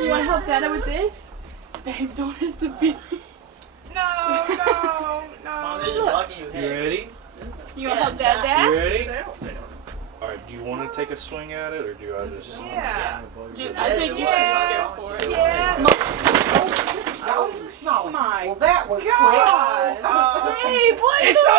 You want to help Dada with this? Babe, don't hit the beat. No. You ready? You want to help Dada? You ready? Alright, do you want to take a swing at it, or do I just... Yeah. Dude, I think you should just go for it. Yeah. Oh my Well, that was God. quick. Babe, what? It's so...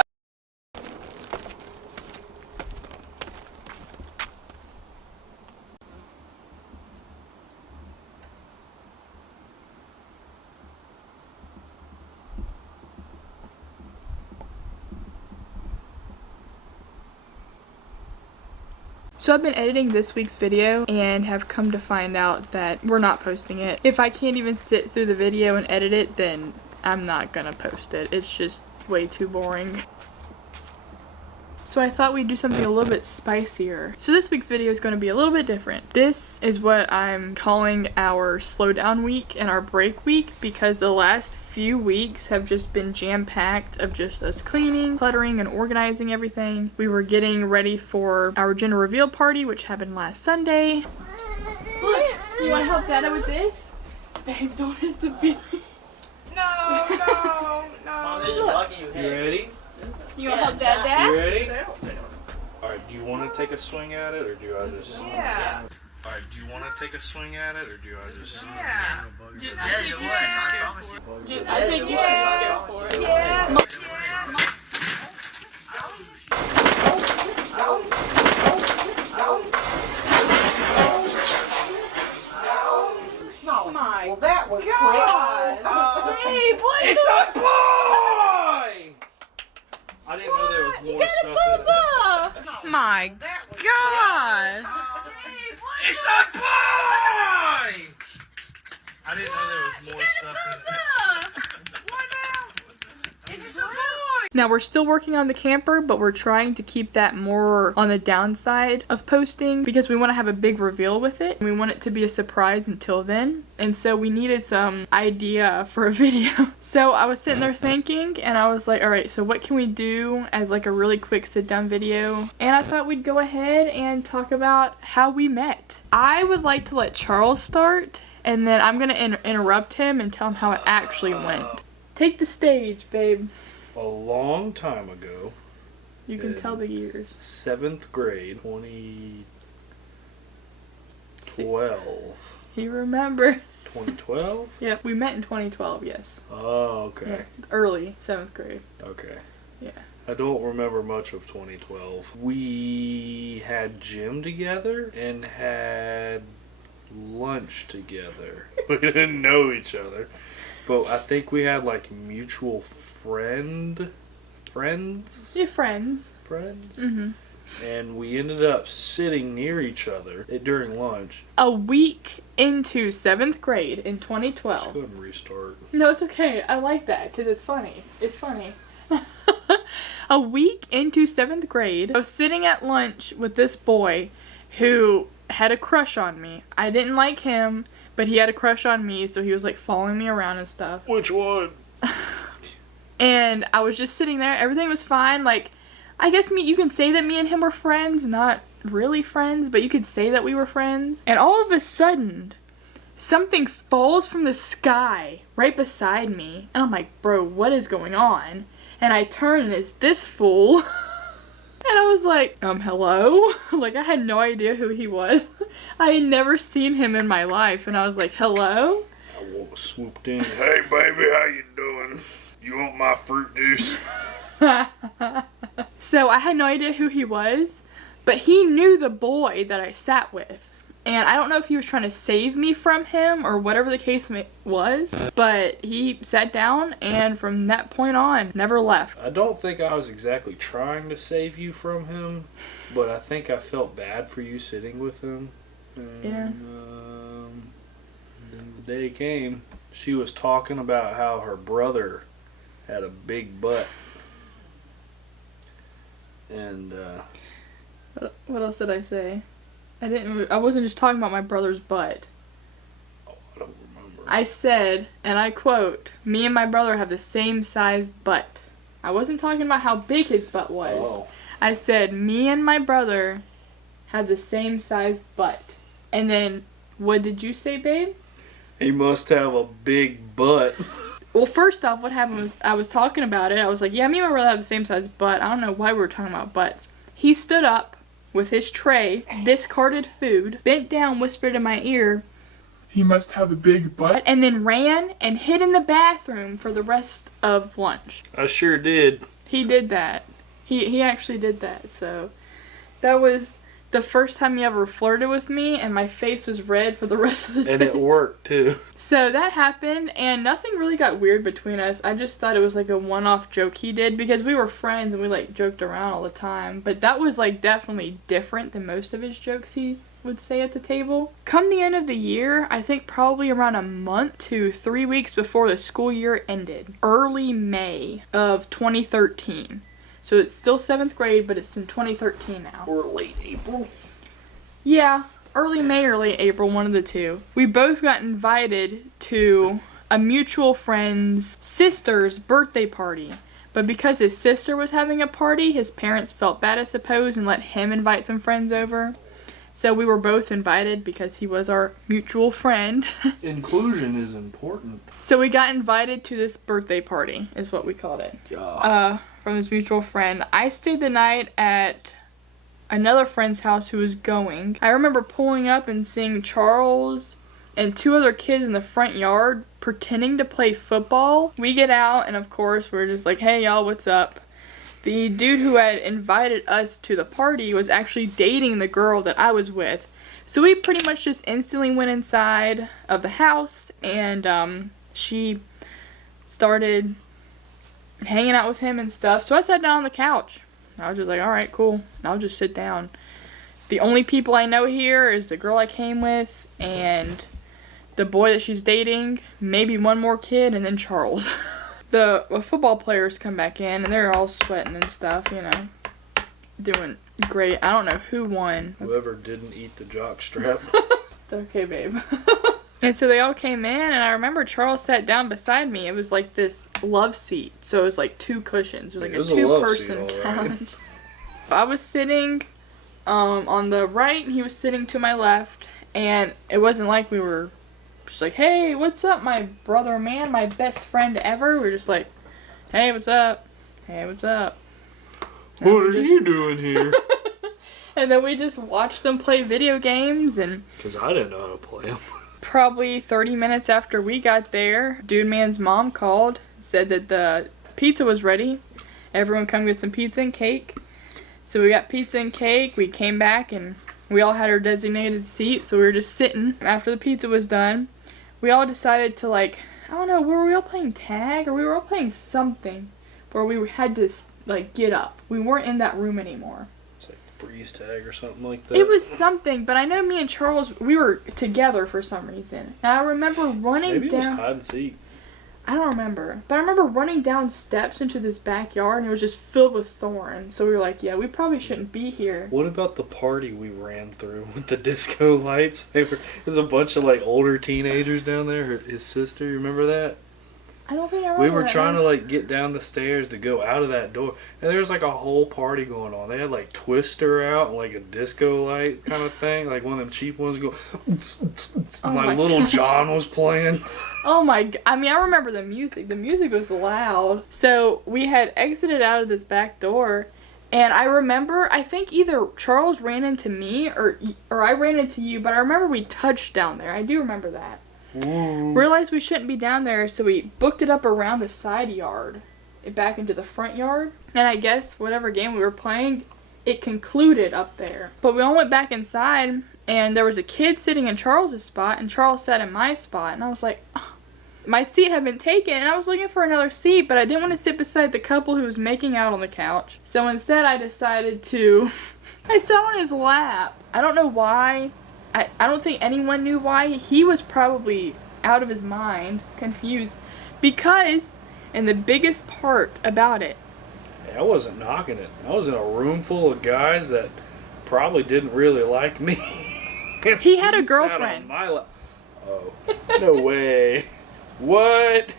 So I've been editing this week's video and have come to find out that we're not posting it. If I can't even sit through the video and edit it, then I'm not gonna post it. It's just way too boring. So I thought we'd do something a little bit spicier. So this week's video is going to be a little bit different. This is what I'm calling our slowdown week and our break week, because the last few weeks have just been jam-packed of just us cleaning, cluttering, and organizing everything. We were getting ready for our gender reveal party, which happened last Sunday. Look, you want to help Dada with this? Babe, don't hit the beat. No. You ready? You want to help Dada? You ready? Alright, do you want to take a swing at it, or do I just... Yeah. Alright, do you want to take a swing at it, or do I just... Yeah. Dude, I think you should just go for it. Dude, I think you should just go for it. Yeah. Oh my well, that was God. quick. Babe, what? It's a boy! I didn't know there was more stuff in it. My God. It's a boy! I didn't know there was more stuff in it. Now we're still working on the camper, but we're trying to keep that more on the downside of posting because we want to have a big reveal with it. We want it to be a surprise until then. And so we needed some idea for a video. So I was sitting there thinking, and I was like, all right, so what can we do as like a really quick sit down video? And I thought we'd go ahead and talk about how we met. I would like to let Charles start, and then I'm going to interrupt him and tell him how it actually went. Take the stage, babe. A long time ago. You can tell the years. 7th grade, 2012. He remembered. 2012? Yep, we met in 2012, yes. Oh, okay. Yeah, early 7th grade. Okay. Yeah. I don't remember much of 2012. We had gym together and had lunch together. We didn't know each other. But I think we had like mutual friends? Yeah, friends. Mm-hmm. And we ended up sitting near each other during lunch. A week into 7th grade in 2012. Let's go ahead and restart. No, it's okay. I like that because it's funny. It's funny. A week into 7th grade, I was sitting at lunch with this boy who had a crush on me. I didn't like him, but he had a crush on me, so he was like following me around and stuff. Which one? And I was just sitting there. Everything was fine. Like, I guess you can say that me and him were friends. Not really friends, but you could say that we were friends. And all of a sudden, something falls from the sky right beside me. And I'm like, bro, what is going on? And I turn and it's this fool. And I was like, hello? Like, I had no idea who he was. I had never seen him in my life. And I was like, hello? I swooped in. Hey, baby, how you doing? You want my fruit juice? So I had no idea who he was, but he knew the boy that I sat with. And I don't know if he was trying to save me from him or whatever the case was, but he sat down and from that point on, never left. I don't think I was exactly trying to save you from him, but I think I felt bad for you sitting with him. And, Yeah. Then the day came. She was talking about how her brother had a big butt. And, What else did I say? I wasn't just talking about my brother's butt. oh, I don't remember. I said, and I quote, me and my brother have the same sized butt. I wasn't talking about how big his butt was. Oh. I said, me and my brother have the same sized butt. And then, what did you say, babe? He must have a big butt. Well, first off, what happened was I was talking about it. I was like, yeah, me and my brother have the same size butt. I don't know why we were talking about butts. He stood up with his tray, discarded food, bent down, whispered in my ear, He must have a big butt. and then ran and hid in the bathroom for the rest of lunch. I sure did. He did that. He actually did that. So that was the first time he ever flirted with me, and my face was red for the rest of the day. And it worked, too. So that happened, and nothing really got weird between us. I just thought it was like a one-off joke he did, because we were friends and we like joked around all the time. But that was like definitely different than most of his jokes he would say at the table. Come the end of the year, I think probably around a month to 3 weeks before the school year ended, early May of 2013. So it's still 7th grade, but it's in 2013 now. Or late April. Yeah, early May or late April, one of the two. We both got invited to a mutual friend's sister's birthday party. But because his sister was having a party, his parents felt bad, I suppose, and let him invite some friends over. So we were both invited because he was our mutual friend. Inclusion is important. So we got invited to this birthday party, is what we called it. Yeah. From his mutual friend. I stayed the night at another friend's house who was going. I remember pulling up and seeing Charles and 2 other kids in the front yard pretending to play football. We get out, and of course we're just like, hey y'all, what's up? The dude who had invited us to the party was actually dating the girl that I was with. So we pretty much just instantly went inside of the house, and she started hanging out with him and stuff. So I sat down on the couch. I was just like, alright, cool. I'll just sit down. The only people I know here is the girl I came with and the boy that she's dating, maybe one more kid, and then Charles. The football players come back in and they're all sweating and stuff, you know, doing great. I don't know who won. Whoever didn't eat the jock strap. It's okay, babe. And so they all came in, and I remember Charles sat down beside me. It was like this love seat, so it was like 2 cushions. It was like It was a a love 2-person seat, all right. challenge. I was sitting on the right, and he was sitting to my left, and it wasn't like we were just like, hey, what's up, my brother man, my best friend ever. We were just like, hey, what's up? Hey, what's up? And What we are just- you doing here? And then we just watched them play video games, and Because I didn't know how to play them. probably 30 minutes after we got there, Dude Man's mom called, said that the pizza was ready. Everyone come get some pizza and cake. So we got pizza and cake. We came back and we all had our designated seat. So we were just sitting. After the pizza was done, we all decided to, like, I don't know, were we all playing tag or we were all playing something where we had to, like, get up. We weren't in that room anymore. It's like freeze tag or something like that. It was something, but I know me and Charles, we were together for some reason. And I remember running Maybe it was down. hide and seek. I don't remember. But I remember running down steps into this backyard, and it was just filled with thorns. So we were like, yeah, we probably shouldn't be here. What about the party we ran through with the disco lights? There's a bunch of like older teenagers down there. His sister, you remember that? I don't think I remember We were that trying to one. like get down the stairs to go out of that door, and there was like a whole party going on. They had like Twister out and like a disco light kind of thing, like one of them cheap ones go. Oh My my Little gosh. John was playing. Oh my, I mean, I remember the music. The music was loud. So we had exited out of this back door, and I remember, I think either Charles ran into me or I ran into you, but I remember we touched down there. I do remember that. Ooh. Realized we shouldn't be down there, so we booked it up around the side yard, back into the front yard. And I guess whatever game we were playing, it concluded up there. But we all went back inside, and there was a kid sitting in Charles's spot, and Charles sat in my spot, and I was like, oh. My seat had been taken, and I was looking for another seat, but I didn't want to sit beside the couple who was making out on the couch. So instead I decided to, I sat on his lap. I don't know why. I don't think anyone knew why. He was probably out of his mind, confused. Because, and the biggest part about it, Hey, I wasn't knocking it. I was in a room full of guys that probably didn't really like me. He had a sat girlfriend. on my lap. Oh, no way. What?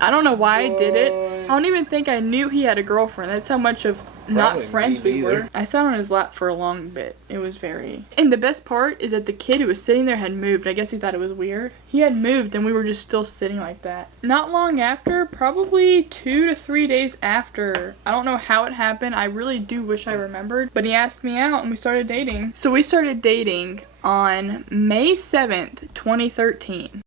I don't know why I did it. I don't even think I knew he had a girlfriend. That's how much of not Probably friends me we neither. were. I sat on his lap for a long bit. It was very... And the best part is that the kid who was sitting there had moved. I guess he thought it was weird. He had moved and we were just still sitting like that. Not long after, probably 2 to 3 days after, I don't know how it happened. I really do wish I remembered. But he asked me out and we started dating. So we started dating on May 7th, 2013.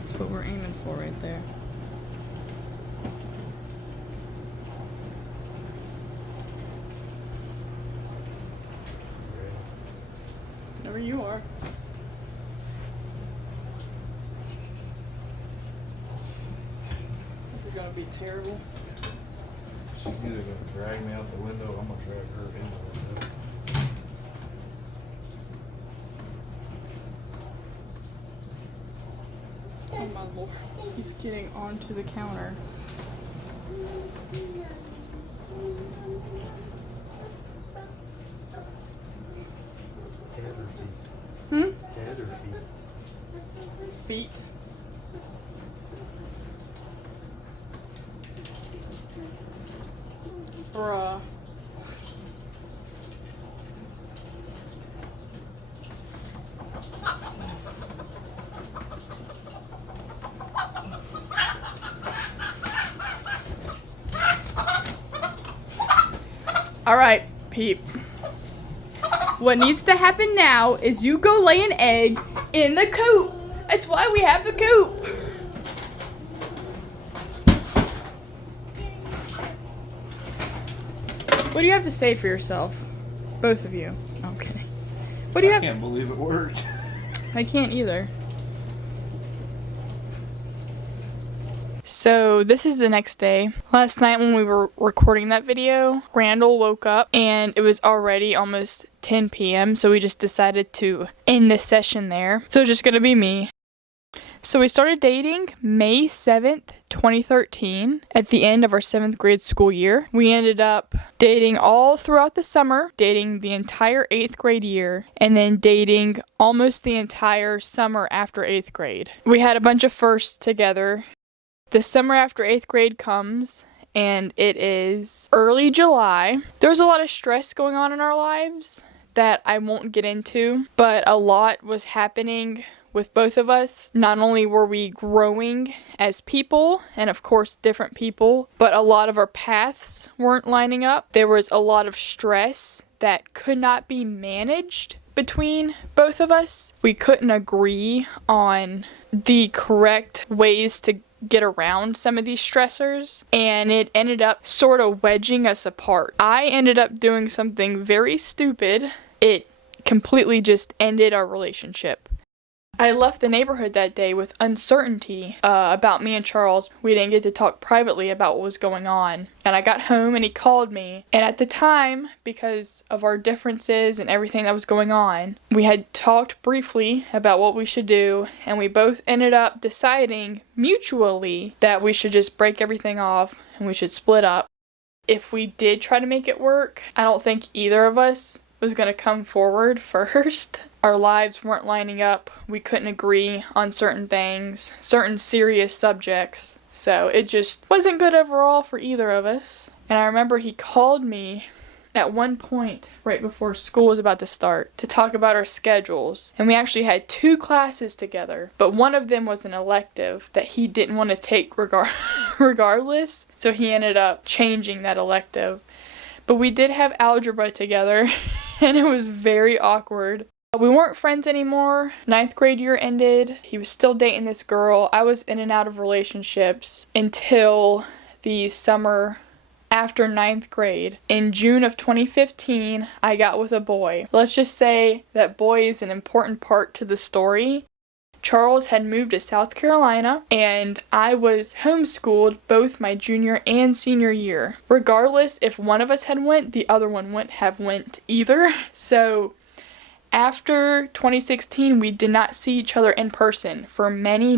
That's what we're aiming for right there. Whenever you are. This is gonna be terrible. She's either gonna drag me out the window or I'm gonna drag her into the window. Oh my lord. He's getting onto the counter. Head or feet? Hmm? Head or feet? Feet. Bruh. Alright, Peep. What needs to happen now is you go lay an egg in the coop. That's why we have the coop. What do you have to say for yourself? Both of you. Okay. What do you I have? can't believe it worked. I can't either. So this is the next day. Last night when we were recording that video, Randall woke up and it was already almost 10 p.m. So we just decided to end this session there. So it's just gonna be me. So we started dating May 7th, 2013 at the end of our 7th grade school year. We ended up dating all throughout the summer, dating the entire 8th grade year, and then dating almost the entire summer after 8th grade. We had a bunch of firsts together. The summer after 8th grade comes, and it is early July. There's a lot of stress going on in our lives that I won't get into, but a lot was happening with both of us. Not only were we growing as people, and of course different people, but a lot of our paths weren't lining up. There was a lot of stress that could not be managed between both of us. We couldn't agree on the correct ways to get around some of these stressors, and it ended up sort of wedging us apart. I ended up doing something very stupid. It completely just ended our relationship. I left the neighborhood that day with uncertainty about me and Charles. We didn't get to talk privately about what was going on. And I got home and he called me. And at the time, because of our differences and everything that was going on, we had talked briefly about what we should do. And we both ended up deciding mutually that we should just break everything off and we should split up. If we did try to make it work, I don't think either of us was going to come forward first. Our lives weren't lining up. We couldn't agree on certain things, certain serious subjects. So it just wasn't good overall for either of us. And I remember he called me at one point right before school was about to start to talk about our schedules. And we actually had 2 classes together, but one of them was an elective that he didn't want to take regardless. So he ended up changing that elective. But we did have algebra together and it was very awkward. We weren't friends anymore. 9th grade year ended. He was still dating this girl. I was in and out of relationships until the summer after 9th grade. In June of 2015, I got with a boy. Let's just say that boy is an important part to the story. Charles had moved to South Carolina, and I was homeschooled both my junior and senior year. Regardless, if one of us had went, the other one wouldn't have went either. So after 2016, we did not see each other in person for many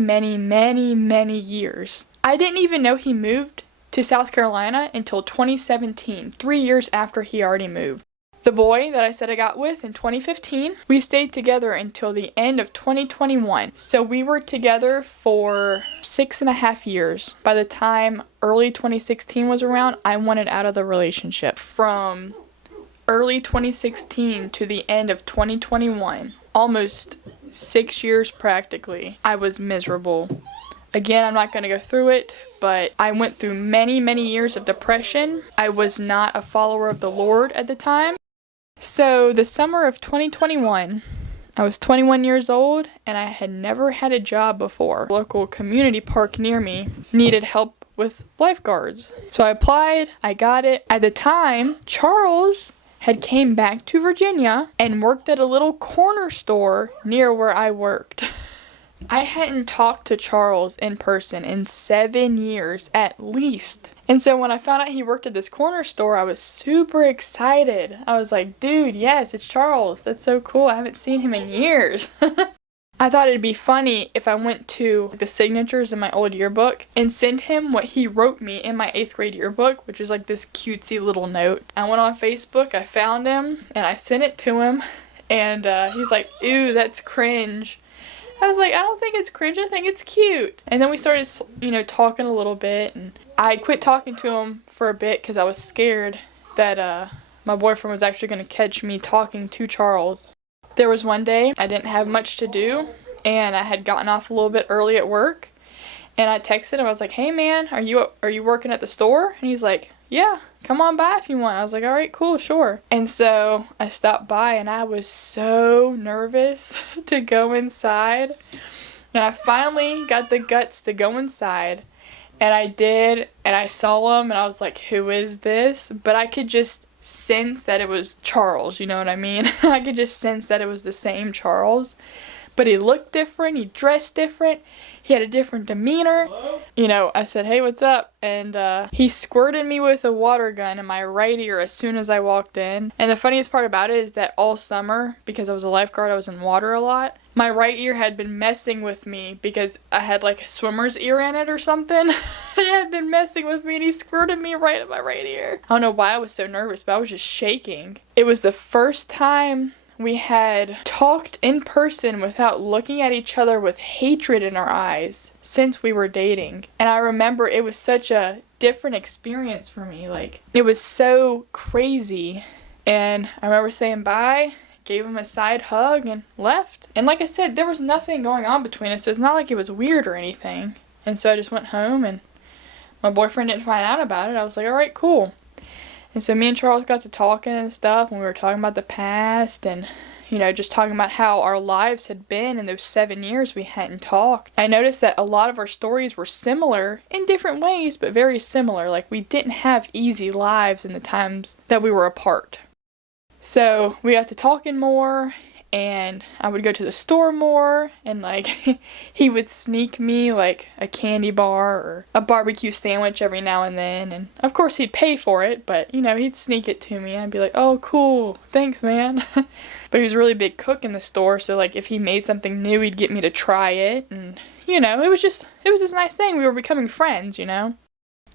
years. I didn't even know he moved to South Carolina until 2017, 3 years after he already moved. The boy that I said I got with in 2015, we stayed together until the end of 2021. So we were together for 6.5 years. By the time early 2016 was around, I wanted out of the relationship. From early 2016 to the end of 2021, almost 6 years practically, I was miserable. Again, I'm not going to go through it, but I went through many, many years of depression. I was not a follower of the Lord at the time. So the summer of 2021, I was 21 years old and I had never had a job before. A local community park near me needed help with lifeguards. So I applied, I got it. At the time, Charles had came back to Virginia and worked at a little corner store near where I worked. I hadn't talked to Charles in person in 7 years at least. And so when I found out he worked at this corner store, I was super excited. I was like, dude, yes, it's Charles. That's so cool. I haven't seen him in years. I thought it'd be funny if I went to the signatures in my old yearbook and sent him what he wrote me in my 8th grade yearbook, which is like this cutesy little note. I went on Facebook, I found him, and I sent it to him. And he's like, ew, that's cringe. I was like, I don't think it's cringe, I think it's cute. And then we started, talking a little bit, and I quit talking to him for a bit because I was scared that my boyfriend was actually going to catch me talking to Charles. There was one day I didn't have much to do, and I had gotten off a little bit early at work, and I texted him. I was like, hey man, are you working at the store? And he's like, yeah, come on by if you want. I was like, all right, cool, sure. And so I stopped by, and I was so nervous to go inside. And I finally got the guts to go inside. And I did, and I saw him, and I was like, who is this? But I could just sense that it was Charles, you know what I mean? I could just sense that it was the same Charles. But he looked different, he dressed different, he had a different demeanor. I said, hey, what's up? And he squirted me with a water gun in my right ear as soon as I walked in. And the funniest part about it is that all summer, because I was a lifeguard, I was in water a lot, my right ear had been messing with me because I had like a swimmer's ear in it or something. It had been messing with me, and he squirted me right in my right ear. I don't know why I was so nervous, but I was just shaking. It was the first time we had talked in person without looking at each other with hatred in our eyes since we were dating. And I remember it was such a different experience for me. Like, it was so crazy. And I remember saying bye, gave him a side hug, and left. And like I said, there was nothing going on between us, so it's not like it was weird or anything. And so I just went home, and my boyfriend didn't find out about it. I was like, all right, cool. And so me and Charles got to talking and stuff, and we were talking about the past and, just talking about how our lives had been in those 7 years we hadn't talked. I noticed that a lot of our stories were similar in different ways, but very similar. Like, we didn't have easy lives in the times that we were apart. So we got to talking more, and I would go to the store more, and he would sneak me like a candy bar or a barbecue sandwich every now and then, and of course he'd pay for it, but he'd sneak it to me. I'd be like, oh cool, thanks man. But he was a really big cook in the store, so if he made something new, he'd get me to try it, and it was this nice thing. We were becoming friends. I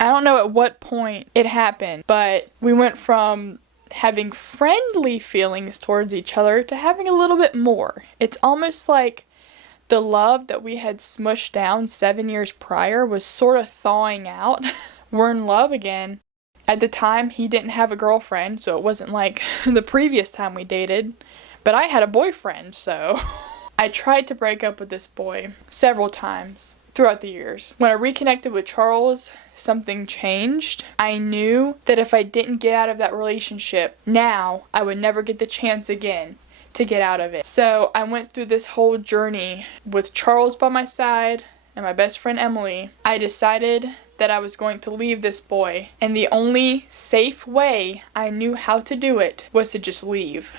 don't know at what point it happened, but we went from having friendly feelings towards each other to having a little bit more. It's almost like the love that we had smushed down 7 years prior was sort of thawing out. We're in love again. At the time, he didn't have a girlfriend, so it wasn't like the previous time we dated, but I had a boyfriend, so I tried to break up with this boy several times throughout the years. When I reconnected with Charles, something changed. I knew that if I didn't get out of that relationship now, I would never get the chance again to get out of it. So I went through this whole journey with Charles by my side and my best friend Emily. I decided that I was going to leave this boy, and the only safe way I knew how to do it was to just leave.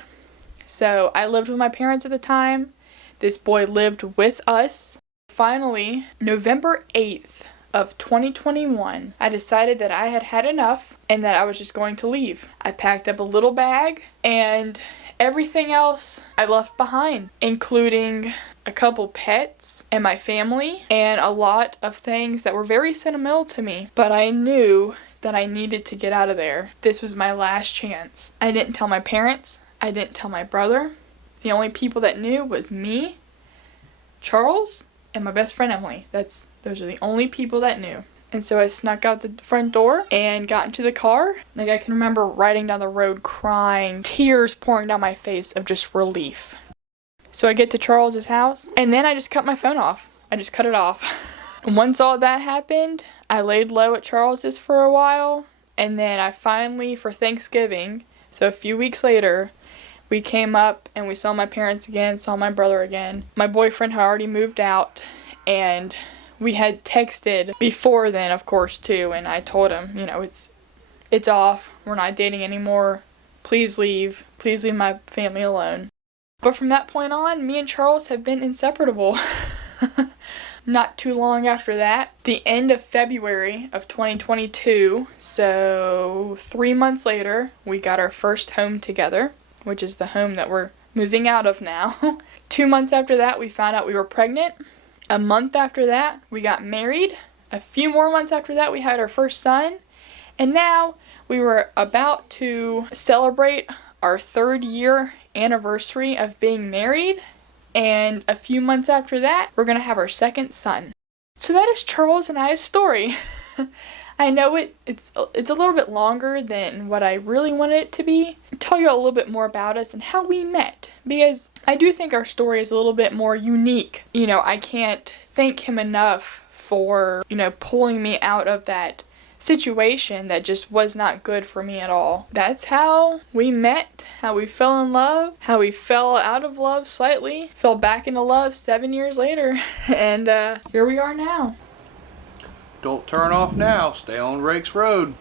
So I lived with my parents at the time. This boy lived with us. Finally, November 8th of 2021, I decided that I had had enough and that I was just going to leave. I packed up a little bag, and Everything else I left behind, including a couple pets and my family and a lot of things that were very sentimental to me. But I knew that I needed to get out of there. This was my last chance. I didn't tell my parents. I didn't tell my brother. The only people that knew was me, Charles, and my best friend Emily. Those are the only people that knew. And so I snuck out the front door and got into the car. Like, I can remember riding down the road crying, tears pouring down my face of just relief. So I get to Charles's house, and then I just cut my phone off. I just cut it off. And once all that happened, I laid low at Charles's for a while, and then I finally, for Thanksgiving, so a few weeks later, we came up and we saw my parents again, saw my brother again. My boyfriend had already moved out, and we had texted before then, of course, too, and I told him, you know, it's off, we're not dating anymore, please leave my family alone. But from that point on, me and Charles have been inseparable. Not too long after that, the end of February of 2022, so 3 months later, we got our first home together, which is the home that we're moving out of now. 2 months after that, we found out we were pregnant. A month after that, we got married. A few more months after that, we had our first son. And now, we were about to celebrate our 3rd year anniversary of being married. And a few months after that, we're going to have our 2nd son. So that is Charles and I's story. I know it's a little bit longer than what I really wanted it to be. I'll tell you a little bit more about us and how we met, because I do think our story is a little bit more unique. You know, I can't thank him enough for, you know, pulling me out of that situation that just was not good for me at all. That's how we met, how we fell in love, how we fell out of love slightly, fell back into love 7 years later, and here we are now. Don't turn off now. Stay on Rakes Road.